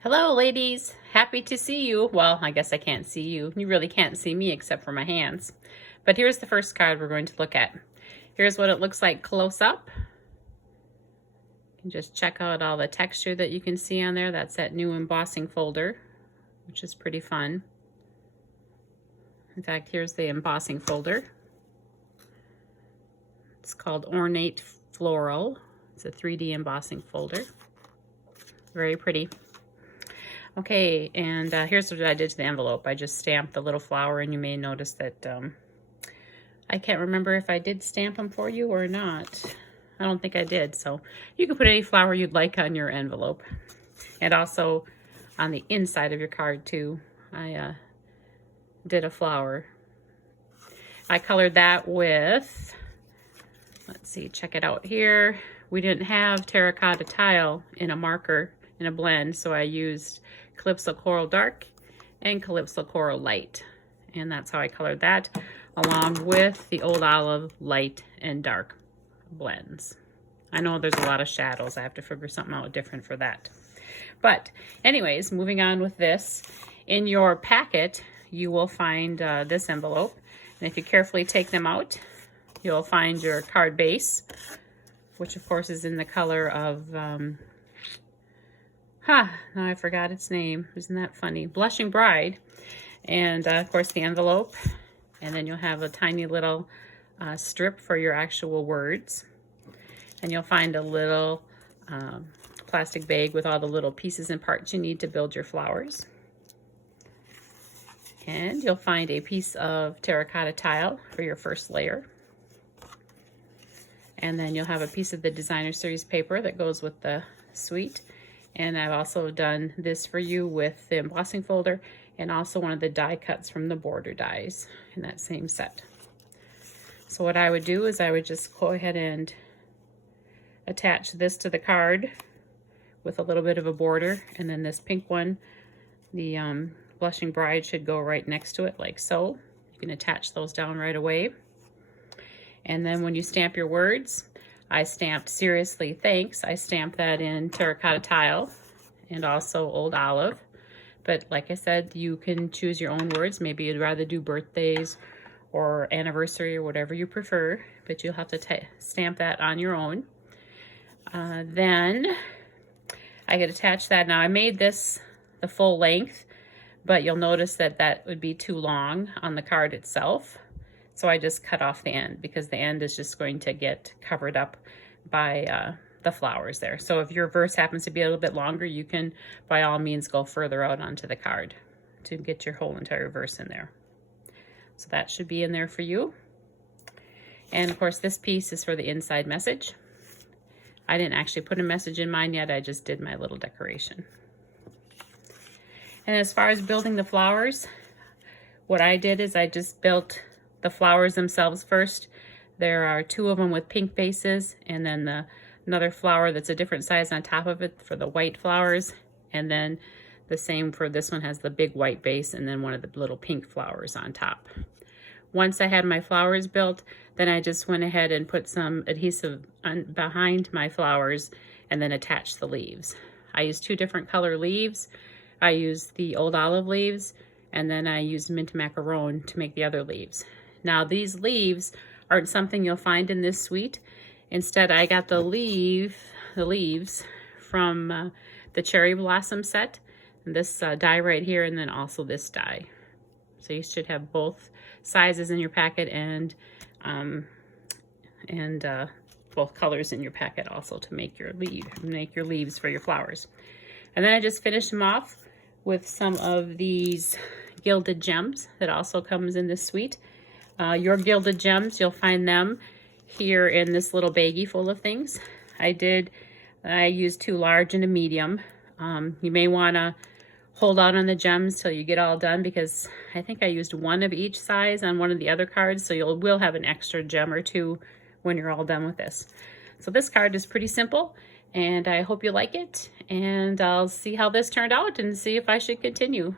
Hello, ladies. Happy to see you. Well, I guess I can't see you. You really can't see me except for my hands. But here's the first card we're going to look at. Here's what it looks like close up. You can just check out all the texture that you can see on there. That's that new embossing folder, which is pretty fun. In fact, here's the embossing folder. It's called Ornate Floral. It's a 3D embossing folder. Very pretty. Okay, and here's what I did to the envelope. I just stamped the little flower, and you may notice that I can't remember if I did stamp them for you or not. I don't think I did, so you can put any flower you'd like on your envelope. And also on the inside of your card too, I did a flower. I colored that with, let's see, check it out here. We didn't have terracotta tile in a marker, in a blend, so I used Calypso Coral Dark and Calypso Coral Light. And that's how I colored that, along with the Old Olive Light and Dark blends. I know there's a lot of shadows. I have to figure something out different for that. But anyways, moving on with this. In your packet, you will find this envelope. And if you carefully take them out, you'll find your card base, which of course is in the color of now I forgot its name. Isn't that funny? Blushing Bride. And of course the envelope. And then you'll have a tiny little strip for your actual words. And you'll find a little plastic bag with all the little pieces and parts you need to build your flowers. And you'll find a piece of terracotta tile for your first layer. And then you'll have a piece of the Designer Series paper that goes with the suite. And I've also done this for you with the embossing folder and also one of the die cuts from the border dies in that same set. So what I would do is I would just go ahead and attach this to the card with a little bit of a border, and then this pink one, the Blushing Bride, should go right next to it like so. You can attach those down right away. And then when you stamp your words, I stamped Seriously Thanks. I stamped that in terracotta tile and also Old Olive. But like I said, you can choose your own words. Maybe you'd rather do birthdays or anniversary or whatever you prefer, but you'll have to stamp that on your own. Then I could attach that. Now I made this the full length, but you'll notice that that would be too long on the card itself. So I just cut off the end because the end is just going to get covered up by the flowers there. So if your verse happens to be a little bit longer, you can by all means go further out onto the card to get your whole entire verse in there. So that should be in there for you. And of course this piece is for the inside message. I didn't actually put a message in mine yet, I just did my little decoration. And as far as building the flowers, what I did is I just built the flowers themselves first. There are two of them with pink bases, and then another flower that's a different size on top of it for the white flowers, and then the same for this one has the big white base and then one of the little pink flowers on top. Once I had my flowers built, then I just went ahead and put some adhesive behind my flowers and then attached the leaves. I used two different color leaves. I used the Old Olive leaves, and then I used Mint Macaron to make the other leaves. Now these leaves aren't something you'll find in this suite. Instead, I got the leaves from the Cherry Blossom set. And this die right here, and then also this die. So you should have both sizes in your packet and both colors in your packet also to make your leaves for your flowers. And then I just finished them off with some of these gilded gems that also comes in this suite. Your gilded gems, you'll find them here in this little baggie full of things. I used two large and a medium. You may want to hold out on the gems till you get all done, because I think I used one of each size on one of the other cards, so you will have an extra gem or two when you're all done with this. So this card is pretty simple, and I hope you like it, and I'll see how this turned out and see if I should continue.